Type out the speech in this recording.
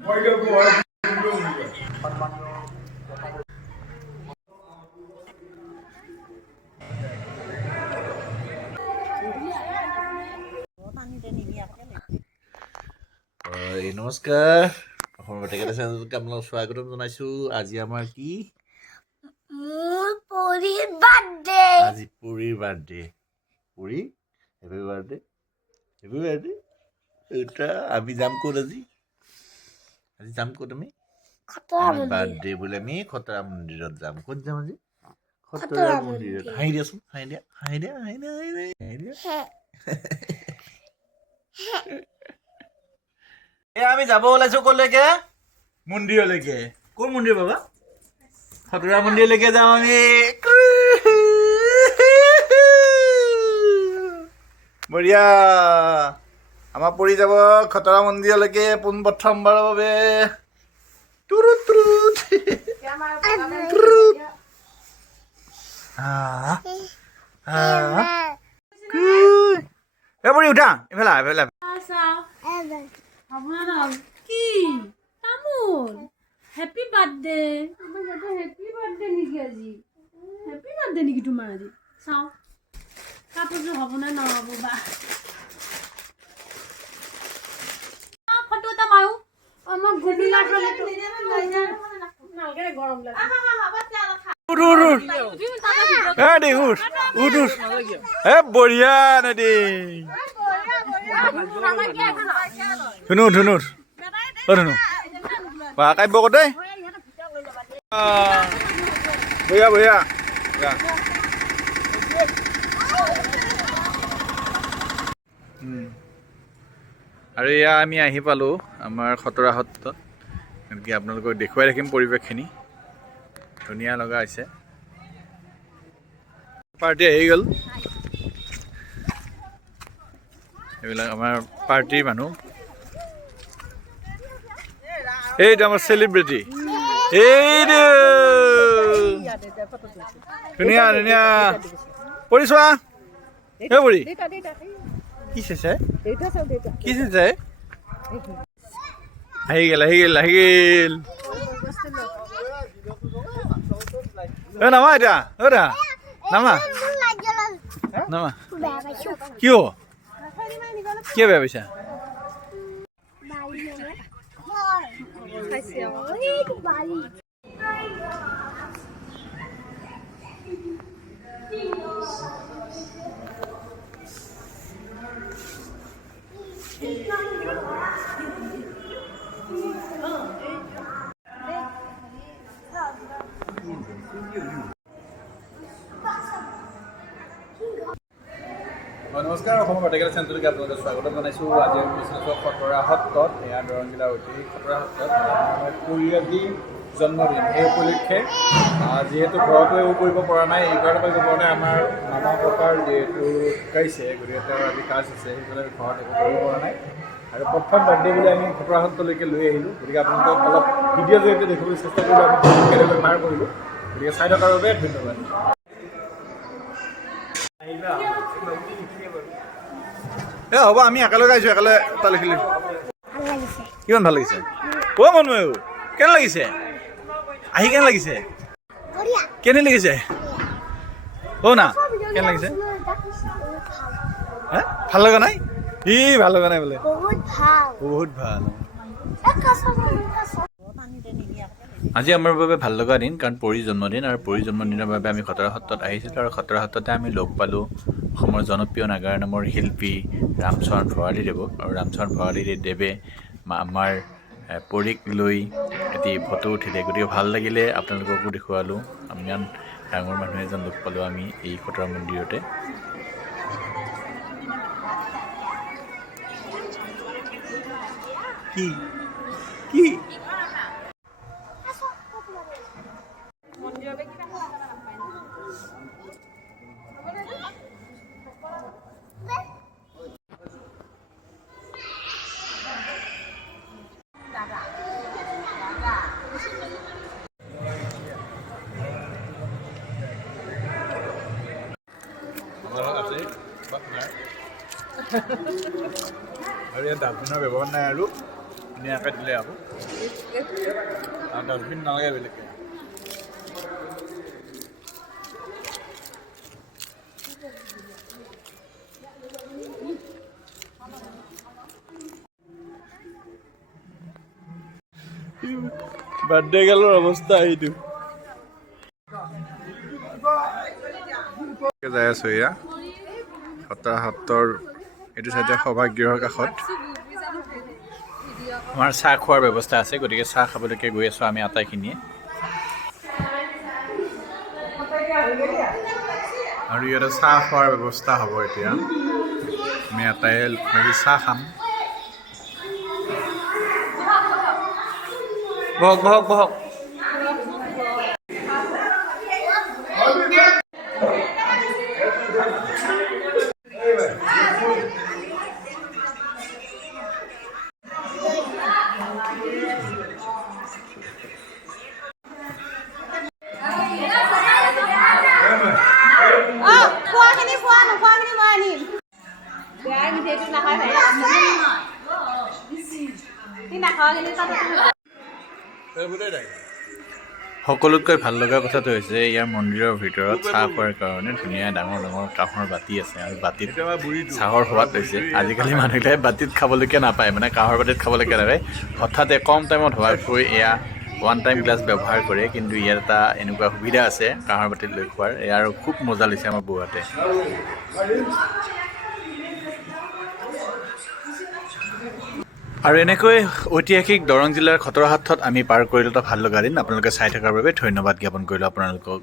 নমস্কাৰ অসমৰ বাতৰিকাকত চেনেলটোত আপোনালোকক স্বাগতম জনাইছোঁ। আজি আমাৰ কি আজি পুৰীৰ birthday. Puri happy birthday, happy birthday. এটা আমি যাম ক'ত আজি যাম ক'ত আমি বাৰ্থডে বুলি আমি খতৰা মন্দিৰত যাম। ক'ত যাম আজি? খতৰা মন্দিৰত। হাঁহি দিয়াচোন, হাঁহি দিয়া, হাঁহি দিয়া, হাঁহি দিয়া, হাঁহি দিয়া, হাঁহি দিয়া। আমি যাব ওলাইছো ক'লৈকে? মন্দিৰলৈকে। কোন মন্দিৰ বাবা? খতৰা মন্দিৰলৈকে যাওঁ আমি। বঢ়িয়া। আমাৰ পৰি যাব খতৰা মন্দিৰলৈকে পোনপ্ৰথমবাৰৰ বাবে। পৰি উঠা এইফালে এইফালে। কি তামোল হেপী বাৰ্থডে আমাৰ যাতে হেপী বাৰ্থডে নেকি আজি হেপী বাৰ্থডে নেকি তোমাৰ আজি চাও কাপোৰযোৰ হ'ব নে নহ'ব বা ফটো এটা মাৰো আমাক গধূলা নালগে গৰম লাগে বঢ়িয়া নদী ধুনু ধুনু ধুনু কাব্য কতে বঢ়িয়া বঢ়িয়া। আৰু এয়া আমি আহি পালোঁ আমাৰ খতৰা সত্ৰত। এনেকৈ আপোনালোকক দেখুৱাই থাকিম পৰিৱেশখিনি ধুনীয়া লগা হৈছে। পাৰ্টি আহি গ'ল, এইবিলাক আমাৰ পাৰ্টিৰ মানুহ। এইটো আমাৰ চেলিব্ৰিটি, এইটো ধুনীয়া ধুনীয়া পৰি চোৱা। এই পৰি কি চাইছে কি চাইছে? আহি গেল আহি গেল আহি গেল। নামা এতিয়া নামা নামা। কিয় কিয় বেয়া পাইছা? নমস্কাৰ, অসমৰ বাতৰিকাকত চেনেলটোলৈকে আপোনালোকক স্বাগতম জনাইছোঁ। আজি আমি গৈছিলোঁ খতৰা সত্ৰত, এয়া দৰং জিলাৰ ঐতিহাসিক খতৰা সত্ৰত। আমাৰ পৰিয়ালটি জন্মদিন, সেই উপলক্ষে যিহেতু ঘৰতো একো কৰিব পৰা নাই, এইকাৰণে কৰিব পৰা নাই। আমাৰ মামা ককাৰ যিহেতু ঢুকাইছে, গতিকে তেওঁৰ আজি কাজ আছে, সেইকাৰণে ঘৰত একো কৰিব পৰা নাই। আৰু প্ৰথম বাৰ্থডে বুলি আমি খতৰা সত্ৰলৈকে লৈ আহিলোঁ। গতিকে আপোনালোকক অলপ ভিডিঅ' জৰিয়তে দেখিবলৈ চেষ্টা কৰিলোঁ, আমি কেনেকৈ পাৰ কৰিলোঁ। গতিকে চাই থকাৰ বাবে ধন্যবাদ। হ'ব আমি একেলগে আহিছোঁ, একেলগে এটা লিখিলোঁ। কিমান ভাল লাগিছে অ' মনময়ূৰ, কেনে লাগিছে আহি? কেনে লাগিছে? কেনে লাগিছে অ' না কেনে লাগিছে? হে ভাল লগা নাই? ই ভাল লগা নাই বোলে, বহুত ভাল। আজি আমাৰ বাবে ভাল লগা দিন, কাৰণ পৰিৰ জন্মদিন। আৰু পৰিৰ জন্মদিনৰ বাবে আমি খতৰা সত্ৰত আহিছিলোঁ। আৰু খতৰা সত্ৰতে আমি লগ পালোঁ অসমৰ জনপ্ৰিয় নাগাৰা নামৰ শিল্পী ৰামচৰণ ভৰালীদেৱক। আৰু ৰামচৰণ ভৰালীদেৱে আমাৰ পৰিক লৈ এটি ফটো উঠিলে। গতিকে ভাল লাগিলে, আপোনালোককো দেখুৱালোঁ। ইমান ডাঙৰ মানুহ এজন লগ পালোঁ আমি এই খতৰা মন্দিৰতে। কি কি আৰু ইয়াত ডাষ্টবিনৰ ব্যৱহাৰ নাই আৰু ধুনীয়াকৈ দিলে আকৌ ডাষ্টবিন নালাগে বেলেগকৈ বাৰ্থডে গাৰ্লৰ অৱস্থা এইটো যাই আছো এয়া খতৰা সত্ৰৰ এইটো চাইডে সভাগৃহৰ কাষত আমাৰ চাহ খোৱাৰ ব্যৱস্থা আছে গতিকে চাহ খাবলৈকে গৈ আছোঁ আমি আটাইখিনিয়ে আৰু ইয়াতে চাহ খোৱাৰ ব্যৱস্থা হ'ব এতিয়া আমি আটাই চাহ খাম বহক বহক বহক সকলোতকৈ ভাল লগা কথাটো হৈছে ইয়াৰ মন্দিৰৰ ভিতৰত চাহ খোৱাৰ কাৰণে ধুনীয়া ডাঙৰ ডাঙৰ কাঁহৰ বাতি আছে আৰু বাতিত চাহৰ সোৱাদ লৈছে আজিকালি মানুহবিলাকে বাতিত খাবলৈকে নাপায় মানে কাঁহৰ বাতিত খাবলৈকে নাপায় হঠাতে কম টাইমত হোৱাকৈ এয়া ওৱান টাইম গ্লাছ ব্যৱহাৰ কৰে কিন্তু ইয়াৰ এটা এনেকুৱা সুবিধা আছে কাঁহৰ বাতিত লৈ খোৱাৰ ইয়াৰ খুব মজা লৈছে আমাৰ বৌহঁতে আৰু এনেকৈ ঐতিহাসিক দৰং জিলাৰ খটৰা সত্ৰত আমি পাৰ কৰিলোঁ এটা ভাল লগা দিন আপোনালোকে চাই থকাৰ বাবে ধন্যবাদ জ্ঞাপন কৰিলোঁ আপোনালোকক